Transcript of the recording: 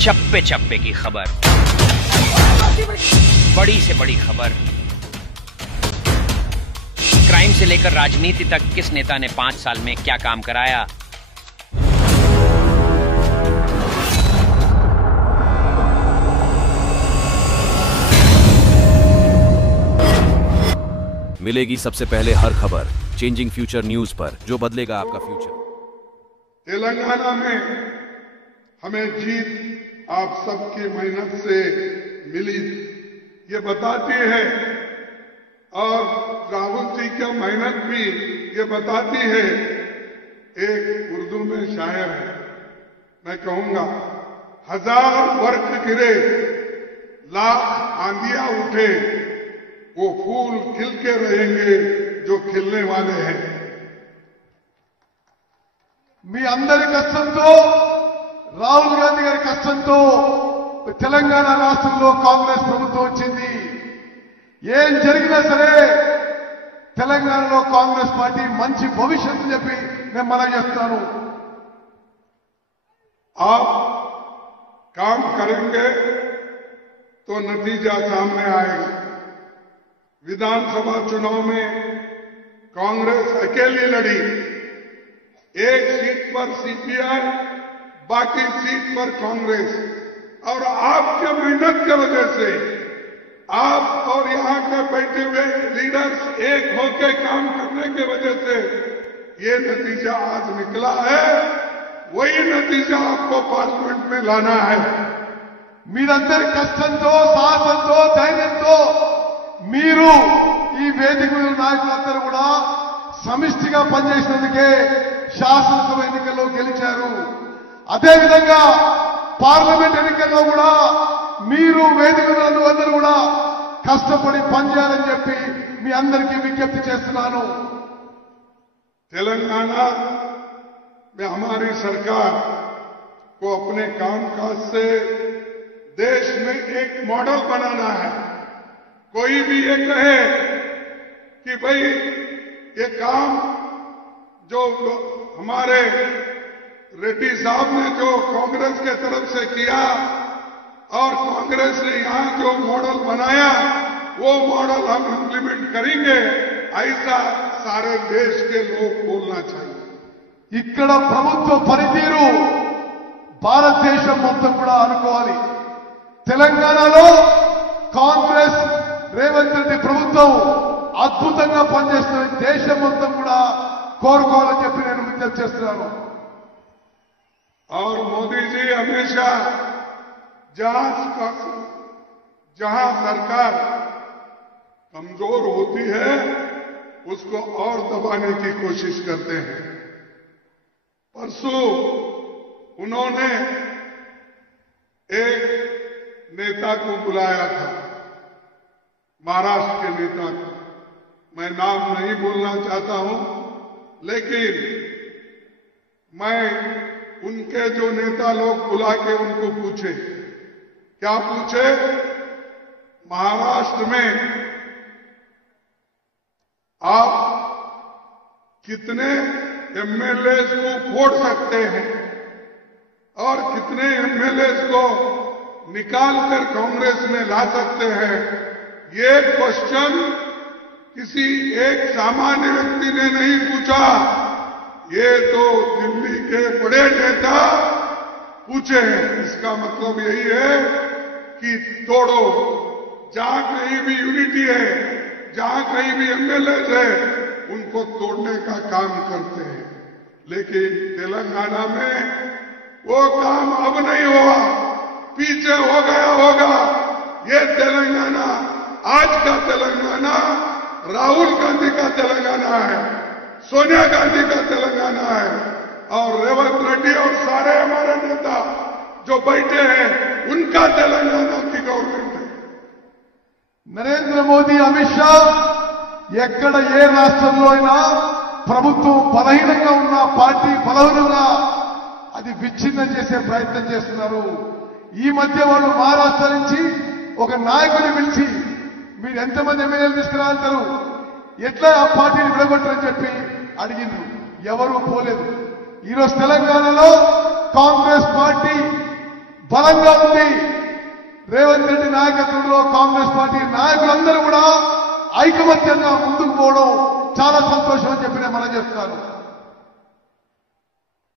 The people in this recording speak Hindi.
चप्पे चप्पे की खबर, बड़ी से बड़ी खबर, क्राइम से लेकर राजनीति तक किस नेता ने 5 साल में क्या काम कराया। मिलेगी सबसे पहले हर खबर चेंजिंग फ्यूचर न्यूज पर, जो बदलेगा आपका फ्यूचर। तेलंगाना में हमें जीत आप सबकी मेहनत से मिली, ये बताती है, और राहुल जी की मेहनत भी ये बताती है। एक उर्दू में शायर है, मैं कहूंगा, 1000 वर्ष गिरे, लाख आंधियां उठे, वो फूल खिल के रहेंगे जो खिलने वाले हैं। మీ అందరి కష్టంతో, రాహుల్ గాంధీ గారి కష్టంతో తెలంగాణ రాష్ట్రంలో కాంగ్రెస్ ప్రభుత్వం వచ్చింది. ఏం జరిగినా సరే తెలంగాణలో కాంగ్రెస్ పార్టీ మంచి భవిష్యత్తు చెప్పి నేను మనవి చేస్తాను. आप काम करेंगे तो नतीजा सामने आएगा। विधानसभा चुनाव में कांग्रेस अकेली लड़ी, एक सीट पर सीपीआई, बाकी सीट पर कांग्रेस, और आपके मेहनत की वजह से, आप और यहां के बैठे हुए लीडर्स एक होकर काम करने की वजह से ये नतीजा आज निकला है। वही नतीजा आपको पार्लियामेंट में लाना है। మీరందరి కష్టంతో, సాహసంతో, ధైర్యంతో మీరు ఈ వేదిక మీద నాయకులందరూ కూడా సమిష్టిగా పనిచేసినందుకే శాసనసభ ఎన్నికల్లో గెలిచారు. అదేవిధంగా పార్లమెంట్ ఎన్నికల్లో కూడా మీరు వేదిక అందరూ కూడా కష్టపడి పనిచేయాలని చెప్పి మీ అందరికీ విజ్ఞప్తి చేస్తున్నాను. तेलंगाना में हमारी सरकार को अपने कामकाज से देश में एक मॉडल बनाना है। कोई भी ये कहे कि भाई ये काम जो हमारे रेड्डी साहब ने जो कांग्रेस के तरफ से किया और कांग्रेस ने यहां जो मॉडल बनाया, वो मॉडल हम इंप्लीमेंट करेंगे, ऐसा सारे देश के लोग बोलना चाहिए। ఇక్కడ ప్రభుత్వ పనితీరు భారతదేశం మొత్తం కూడా అనుకోవాలి. తెలంగాణలో కాంగ్రెస్ రేవంత్ రెడ్డి ప్రభుత్వం అద్భుతంగా పనిచేస్తున్న దేశం మొత్తం కూడా కోరుకోవాలని చెప్పి నేను విజ్ఞప్తి చేస్తున్నాను. और मोदी जी हमेशा जहां सरकार कमजोर होती है उसको और दबाने की कोशिश करते हैं। परसों उन्होंने एक नेता को बुलाया था, महाराष्ट्र के नेता को, मैं नाम नहीं बोलना चाहता हूं, लेकिन मैं उनके जो नेता लोग बुला के उनको पूछे, क्या पूछे, महाराष्ट्र में आप कितने एमएलए को फोड़ सकते हैं और कितने एमएलए को निकालकर कांग्रेस में ला सकते हैं। ये क्वेश्चन किसी एक सामान्य व्यक्ति ने नहीं पूछा, ये तो दिल्ली के बड़े नेता पूछे हैं। इसका मतलब यही है कि तोड़ो, जहां कहीं भी यूनिटी है, जहां कहीं भी एमएलए है, उनको तोड़ने का काम करते हैं। लेकिन तेलंगाना में वो काम अब नहीं हुआ, पीछे हो गया होगा। ये तेलंगाना, आज का तेलंगाना राहुल गांधी का तेलंगाना है, सोनिया गांधी का तेलंगाना है, और रेवंत रेड्डी और सारे हमारे नेता जो बैठे हैं उनका तेलंगाना की गवर्नमेंट है। నరేంద్ర మోదీ, అమిత్ షా ఎక్కడ ఏ రాష్ట్రంలో అయినా ప్రభుత్వం బలహీనంగా ఉన్న పార్టీ బలహీనంగా అది విచ్ఛిన్నం చేసే ప్రయత్నం చేస్తున్నారు. ఈ మధ్య వాళ్ళు మహారాష్ట్ర నుంచి ఒక నాయకుడిని పిలిచి మీరు ఎంతమంది ఎమ్మెల్యేలు తీసుకురాగలుగుతారు, ఎట్లా ఆ పార్టీని విడగొట్టరని చెప్పి అడిగిండ్రు. ఎవరూ పోలేదు. ఈరోజు తెలంగాణలో కాంగ్రెస్ పార్టీ బలంగా ఉంది. రేవంత్ రెడ్డి నాయకత్వంలో కాంగ్రెస్ పార్టీ నాయకులందరూ కూడా ఐకమత్యంగా ముందుకు పోవడం చాలా సంతోషం అని చెప్పి నేను మనం చేస్తున్నాను.